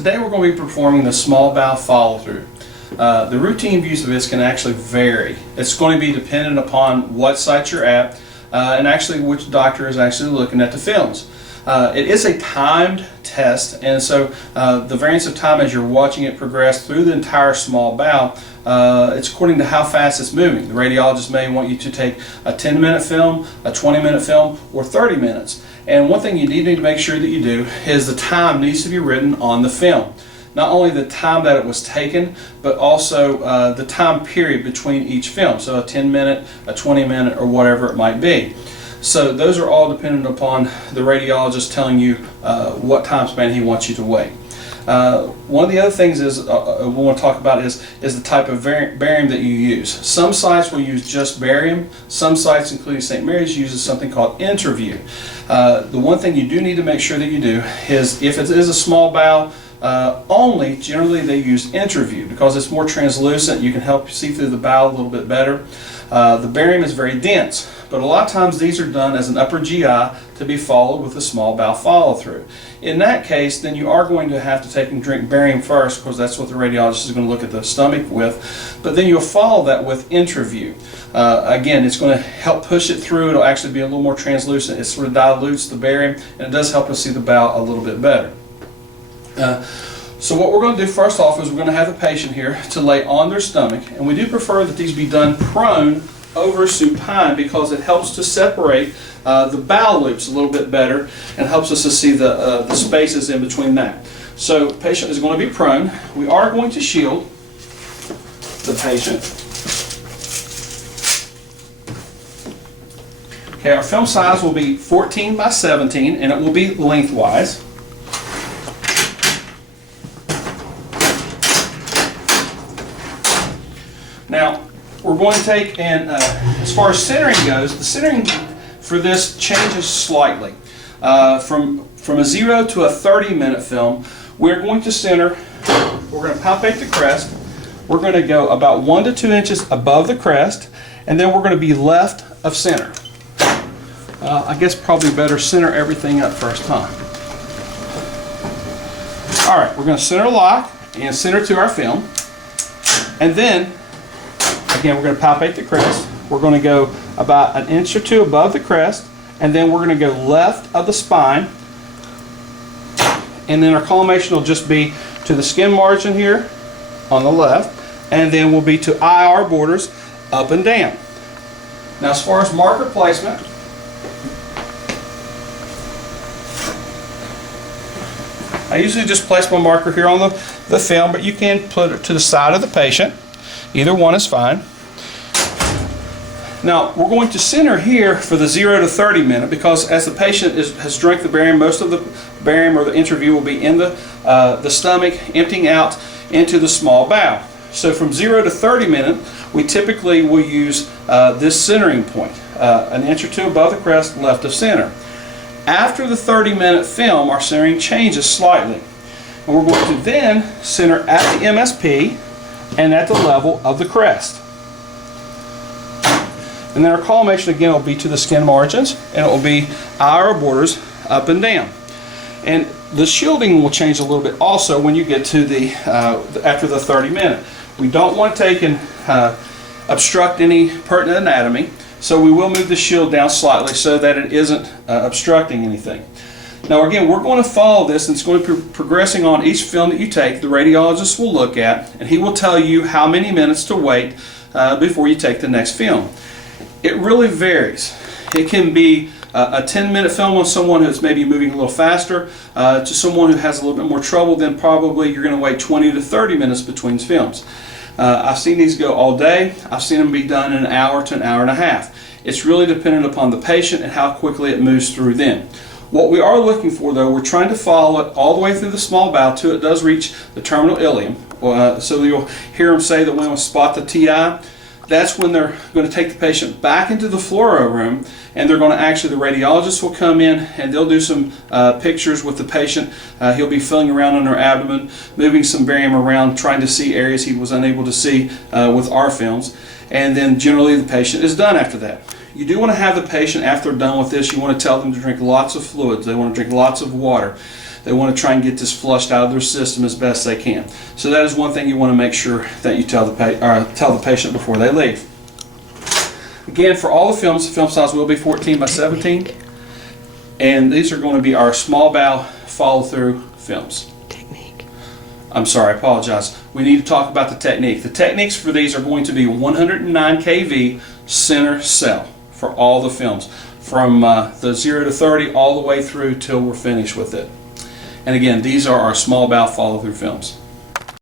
Today we're going to be performing the small bowel follow-through. The routine views of this can actually vary. It's going to be dependent upon what site you're at and actually which doctor is actually looking at the films. It is a timed test, and so the variance of time as you're watching it progress through the entire small bowel, it's according to how fast it's moving. The radiologist may want you to take a 10-minute film, a 20-minute film, or 30 minutes. And one thing you need to make sure that you do is the time needs to be written on the film. Not only the time that it was taken, but also the time period between each film. So a 10-minute, a 20-minute, or whatever it might be. So those are all dependent upon the radiologist telling you what time span he wants you to wait. One of the other things is we want to talk about is the type of barium that you use. Some sites will use just barium. Some sites, including St. Mary's, uses something called Interview. The one thing you do need to make sure that you do is, if it is a small bowel only, generally they use Interview because it's more translucent. You can help see through the bowel a little bit better. The barium is very dense, but a lot of times these are done as an upper GI to be followed with a small bowel follow-through. In that case, then you are going to have to take and drink barium first, because that's what the radiologist is going to look at the stomach with, but then you'll follow that with Interview. Again, it's going to help push it through. It'll actually be a little more translucent. It sort of dilutes the barium, and it does help us see the bowel a little bit better. So what we're going to do first off is we're going to have the patient here to lay on their stomach, and we do prefer that these be done prone over supine because it helps to separate the bowel loops a little bit better and helps us to see the spaces in between that. So the patient is going to be prone. We are going to shield the patient. Okay, our film size will be 14 by 17 and it will be lengthwise. Now, we're going to take, and as far as centering goes, the centering for this changes slightly. From a 0 to a 30-minute film, we're going to center, we're going to palpate the crest, we're going to go about 1 to 2 inches above the crest, and then we're going to be left of center. I guess probably better center everything up first, huh? Alright, we're going to center lock and center to our film, and then again, we're going to palpate the crest. We're going to go about an inch or two above the crest, and then we're going to go left of the spine, and then our collimation will just be to the skin margin here on the left, and then will be to IR borders up and down. Now, as far as marker placement, I usually just place my marker here on the film, but you can put it to the side of the patient. Either one is fine. Now, we're going to center here for the 0 to 30 minute because as the patient has drank the barium, most of the barium or the Interview will be in the stomach, emptying out into the small bowel. So from 0 to 30 minute, we typically will use this centering point, an inch or two above the crest, left of center. After the 30-minute film, our centering changes slightly. And we're going to then center at the MSP and at the level of the crest. And then our collimation again will be to the skin margins, and it will be IR borders up and down. And the shielding will change a little bit also when you get to the after the 30-minute. We don't want to take and obstruct any pertinent anatomy, so we will move the shield down slightly so that it isn't obstructing anything. Now again, we're going to follow this, and it's going to be progressing on each film that you take. The radiologist will look at, and he will tell you how many minutes to wait before you take the next film. It really varies. It can be a 10-minute film on someone who's maybe moving a little faster to someone who has a little bit more trouble. Then probably you're going to wait 20 to 30 minutes between films. I've seen these go all day. I've seen them be done in an hour to an hour and a half. It's really dependent upon the patient and how quickly it moves through them. What we are looking for, though, we're trying to follow it all the way through the small bowel till it does reach the terminal ileum. So you'll hear them say that when we spot the TI, that's when they're going to take the patient back into the fluoro room, and they're going to actually, the radiologist will come in and they'll do some pictures with the patient. He'll be feeling around on their abdomen, moving some barium around, trying to see areas he was unable to see with our films, and then generally the patient is done after that. You do want to have the patient, after they're done with this, you want to tell them to drink lots of fluids. They want to drink lots of water. They want to try and get this flushed out of their system as best they can. So that is one thing you want to make sure that you tell the patient before they leave. Again, for all the films, the film size will be 14 by 17. And these are going to be our small bowel follow-through films. Technique. I'm sorry, I apologize. We need to talk about the technique. The techniques for these are going to be 109 kV center cell for all the films, from the 0 to 30 all the way through till we're finished with it. And again, these are our small bowel follow-through films.